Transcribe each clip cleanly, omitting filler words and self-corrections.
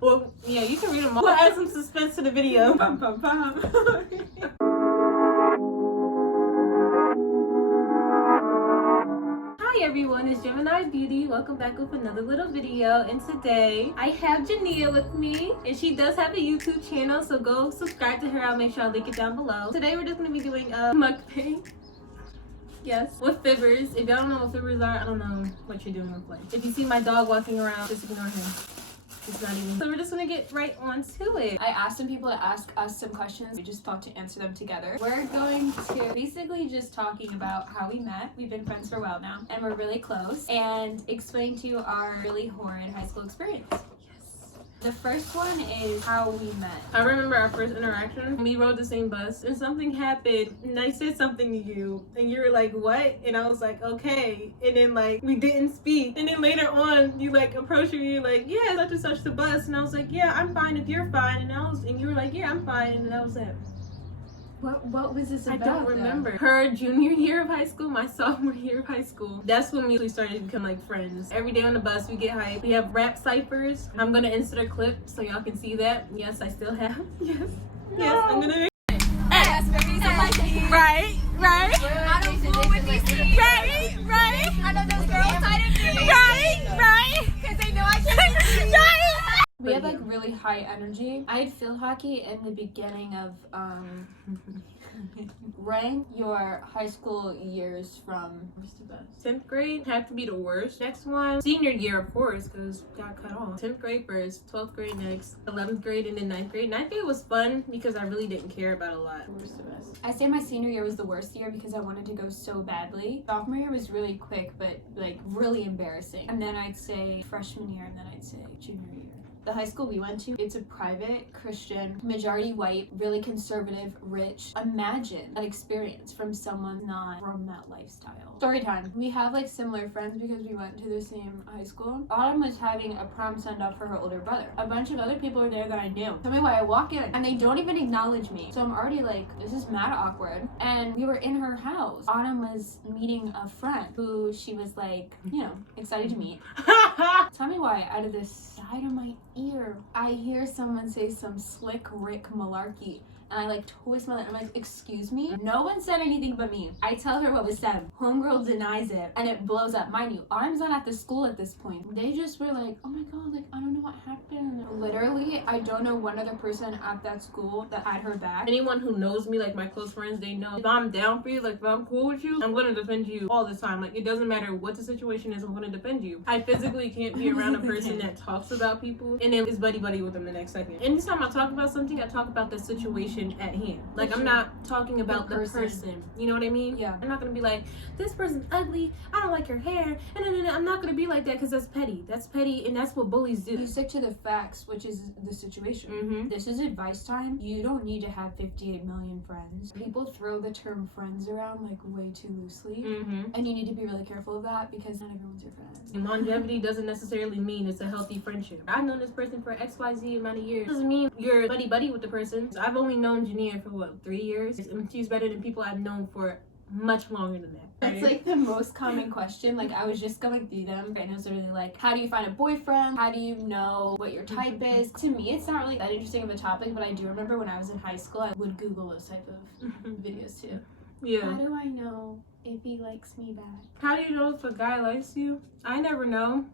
Well, yeah, you can read them all. We'll add some suspense to the video. Bum, bum, bum. Hi everyone, it's Gemini Beauty. Welcome back with another little video. And today I have Jania with me, and she does have a YouTube channel, so go subscribe to her. I'll make sure I'll link it down below. Today we're just gonna be doing a mukbang. Yes, with fibbers. If y'all don't know what fibbers are, I don't know what you're doing with life. If you see my dog walking around, just ignore him. It's not even. So we're just gonna get right on to it. I asked some people to ask us some questions. We just thought to answer them together. We're going to basically just talking about how we met. We've been friends for a while now, and we're really close. And explain to you our really horrid high school experience. The first one is how we met. I remember our first interaction. We rode the same bus and something happened and I said something to you and you were like, what? And I was like, okay. And then like we didn't speak. And then later on you like approached me and you're like, yeah, such and such the bus. And I was like, yeah, I'm fine if you're fine. And you were like, yeah, I'm fine. And that was it. What was this about? I don't remember. Her junior year of high school, my sophomore year of high school. That's when we started to become like friends. Every day on the bus we get hyped. We have rap ciphers. I'm gonna insert a clip so y'all can see that. Yes, I still have. Yes. No. Yes, I'm gonna make Right. I don't fool with these Right. I know those girls side of me. Right. Because they know I can't. We had like really high energy. I had field hockey in the beginning of rank your high school years from worst to best. 10th grade had to be the worst. Next one, senior year of course, because got cut off. 10th grade first, 12th grade next, 11th grade, and then 9th grade. 9th grade was fun because I really didn't care about a lot. Worst to best. I say my senior year was the worst year because I wanted to go so badly. Sophomore year was really quick, but like really embarrassing. And then I'd say freshman year, and then I'd say junior year. The high school we went to, it's a private, Christian, majority white, really conservative, rich. Imagine that experience from someone not from that lifestyle. Storytime. We have like similar friends because we went to the same high school. Autumn was having a prom send-off for her older brother. A bunch of other people were there that I knew. Tell me why I walk in and they don't even acknowledge me. So I'm already like, this is mad awkward. And we were in her house. Autumn was meeting a friend who she was like, you know, excited to meet. Tell me why out of this side of my ear, I hear someone say some slick Rick malarkey. And I like twist my lip. I'm like, excuse me? No one said anything but me. I tell her what was said. Homegirl denies it. And it blows up. Mind you, Autumn's not at the school at this point. They just were like, oh my god, like, I don't know what happened. Literally, I don't know one other person at that school that had her back. Anyone who knows me, like my close friends, they know if I'm down for you, like if I'm cool with you, I'm gonna defend you all the time. Like it doesn't matter what the situation is, I'm gonna defend you. I physically can't be around a person that talks about people and then is buddy with them the next second. Anytime I talk about something, I talk about the situation at hand. Like I'm not talking about the person. You know what I mean? Yeah. I'm not gonna be like, this person's ugly, I don't like your hair, and I'm not gonna be like that because that's petty. That's petty and that's what bullies do. You stick to the facts, which is the situation. Mm-hmm. This is advice time. You don't need to have 58 million friends. People throw the term friends around like way too loosely. Mm-hmm. And you need to be really careful of that because not everyone's your friends. And longevity doesn't necessarily mean it's a healthy friendship. I've known this person for XYZ amount of years. Doesn't mean you're buddy with the person. I've only known Jania for what, 3 years? And she's better than people I've known for much longer than that. That's like the most common question. Like I was just going through them and it was literally like, how do you find a boyfriend? How do you know what your type is? To me, it's not really that interesting of a topic, but I do remember when I was in high school, I would Google those type of videos too. Yeah. How do I know if he likes me back? How do you know if a guy likes you? I never know.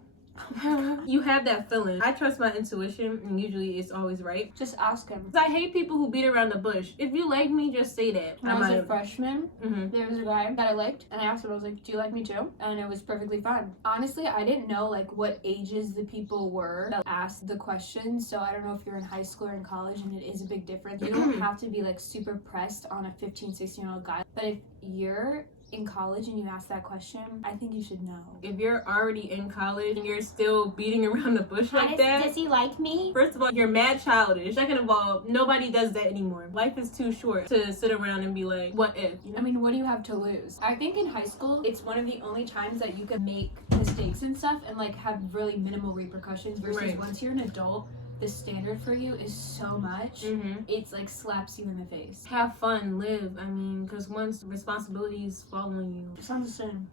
You have that feeling. I trust my intuition and usually it's always right. Just ask him. I hate people who beat around the bush. If you like me, just say that. When I was a freshman, Mm-hmm. there was a guy that I liked and I asked him, I was like, do you like me too? And it was perfectly fine. Honestly, I didn't know like what ages the people were that asked the questions, so I don't know if you're in high school or in college and it is a big difference. You don't have to be like super pressed on a 15-16-year-old guy, but if you're in college and you ask that question, I think you should know. If you're already in college and you're still beating around the bush like that, Does he like me? first of all, you're mad childish. Second of all, nobody does that anymore. Life is too short to sit around and be like, what if? You know? I mean, what do you have to lose? I think in high school, it's one of the only times that you can make mistakes and stuff and like have really minimal repercussions versus Right. once you're an adult, the standard for you is so much, it's like slaps you in the face. Have fun, live. I mean, because once responsibilities fall on you, It's not the same.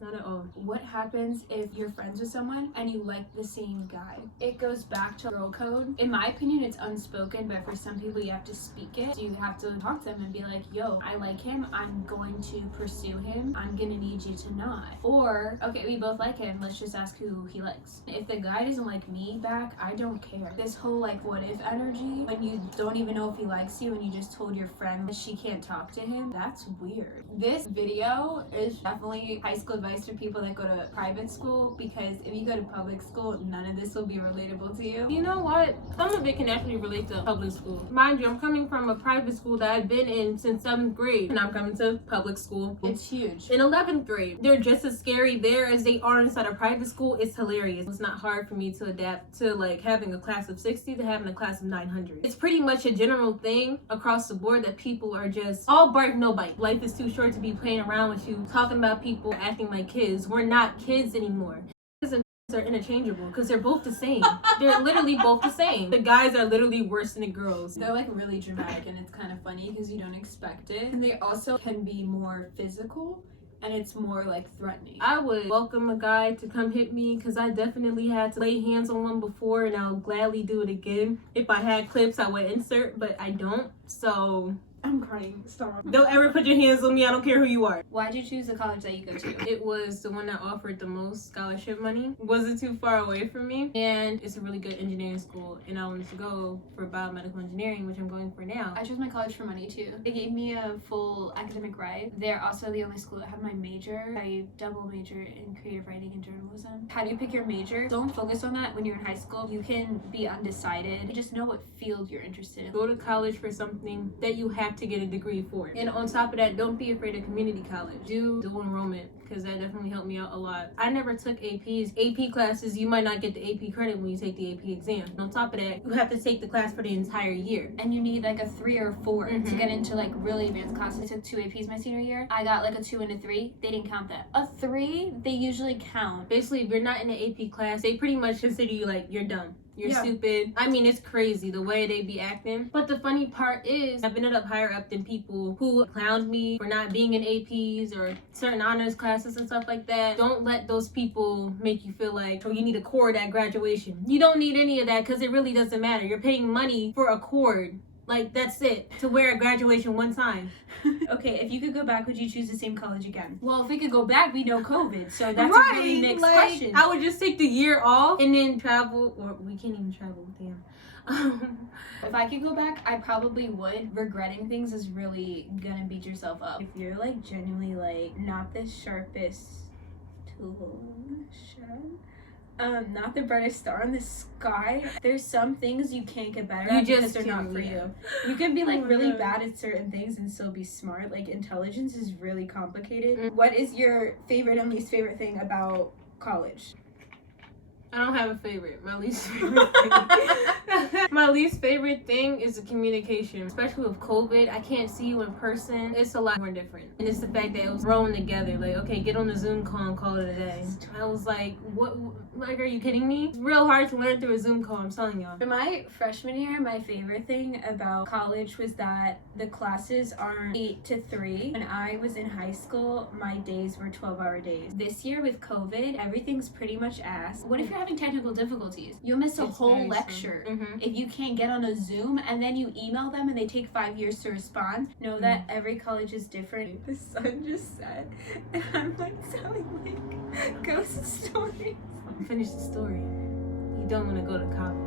not at all. What happens if you're friends with someone and you like the same guy? It goes back to girl code. In my opinion, it's unspoken, but for some people you have to speak it. So you have to talk to them and be like, yo, I like him, I'm going to pursue him, I'm gonna need you to not. Or, okay, we both like him, let's just ask who he likes. If the guy doesn't like me back, I don't care. This whole like what if energy, when you don't even know if he likes you and you just told your friend that she can't talk to him, that's weird. This video is definitely high school advice for people that go to private school, because if you go to public school, none of this will be relatable to you. You know what? Some of it can actually relate to public school. Mind you, I'm coming from a private school that I've been in since 7th grade, and I'm coming to public school. It's huge. In 11th grade, they're just as scary there as they are inside a private school. It's hilarious. It's not hard for me to adapt to like having a class of 60 to having a class of 900. It's pretty much a general thing across the board that people are just all bark, no bite. Life is too short to be playing around with you, talking about people acting like kids. We're not kids anymore. Are interchangeable because they're both the same. They're literally both the same. The guys are literally worse than the girls. They're like really dramatic, and it's kind of funny because you don't expect it. And they also can be more physical, and it's more like threatening. I would welcome a guy to come hit me because I definitely had to lay hands on one before, and I'll gladly do it again. If I had clips, I would insert, but I don't. So I'm crying. Stop. don't ever put your hands on me. I don't care who you are. Why'd you choose the college that you go to? It was the one that offered the most scholarship money. It wasn't too far away from me, and it's a really good engineering school, and I wanted to go for biomedical engineering, which I'm going for now. I chose my college for money too. They gave me a full academic ride. They're also the only school that had my major. I double major in creative writing and journalism. How do you pick your major? Don't focus on that when you're in high school. You can be undecided. You just know what field you're interested in. Go to college for something that you have to get a degree for. And on top of that, don't be afraid of community college. Do dual enrollment, because that definitely helped me out a lot. I never took APs. AP classes, you might not get the AP credit when you take the AP exam. On top of that, you have to take the class for the entire year. And you need like a 3 or 4 to get into like really advanced classes. I took 2 APs my senior year. I got like a 2 and a 3. They didn't count that. A 3, they usually count. Basically, if you're not in the AP class, they pretty much consider you like, you're dumb. You're stupid. I mean, it's crazy the way they be acting. But the funny part is, I've ended up higher up than people who clowned me for not being in APs or certain honors classes and stuff like that. Don't let those people make you feel like, oh, you need a cord at graduation. You don't need any of that because it really doesn't matter. You're paying money for a cord. Like, that's it. To wear at graduation one time. Okay, if you could go back, would you choose the same college again? Well, if we could go back, we know COVID, so that's right, a really mixed like, question. I would just take the year off and then travel, or we can't even travel, damn. If I could go back, I probably would. Regretting things is really gonna beat yourself up. If you're like genuinely like not the sharpest tool in the shed, not the brightest star in the sky, there's some things you can't get better at because they're not for you. You can be like really bad at certain things and still be smart. Like intelligence is really complicated. What is your favorite and least favorite thing about college? I don't have a favorite. My least favorite thing. My least favorite thing is the communication. Especially with COVID, I can't see you in person. It's a lot more different. And it's the fact that it was thrown together. Like, okay, get on the Zoom call and call it a day. I was like, what? Like, are you kidding me? It's real hard to learn through a Zoom call, I'm telling y'all. For my freshman year, my favorite thing about college was that the classes aren't 8 to 3. When I was in high school, my days were 12-hour days. This year with COVID, everything's pretty much ass. What if you're having technical difficulties? You'll miss a whole lecture if you can't get on a Zoom, and then you email them and they take 5 years to respond. Know that every college is different. The sun just set, and I'm like telling like ghost stories. Finish the story. You don't want to go to college.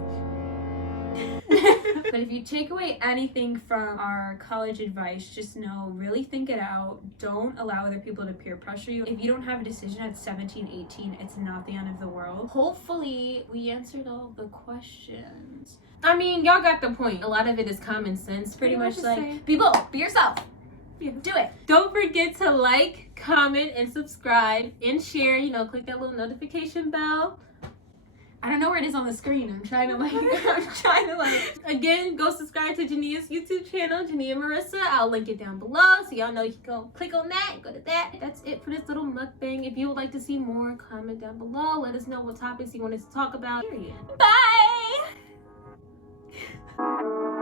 But if you take away anything from our college advice, just know, really think it out. Don't allow other people to peer pressure you. If you don't have a decision at 17, 18, it's not the end of the world. Hopefully, we answered all the questions. I mean, y'all got the point. A lot of it is common sense. Pretty much like, be bold, be yourself. Yeah. Do it. Don't forget to like, comment, and subscribe, and share. You know, click that little notification bell. I don't know where it is on the screen. I'm trying to like, Again, go subscribe to Jania's YouTube channel, Jania Marissa. I'll link it down below, so y'all know you can go click on that and go to that. That's it for this little mukbang. If you would like to see more, comment down below. Let us know what topics you want us to talk about. Period. Bye! Bye.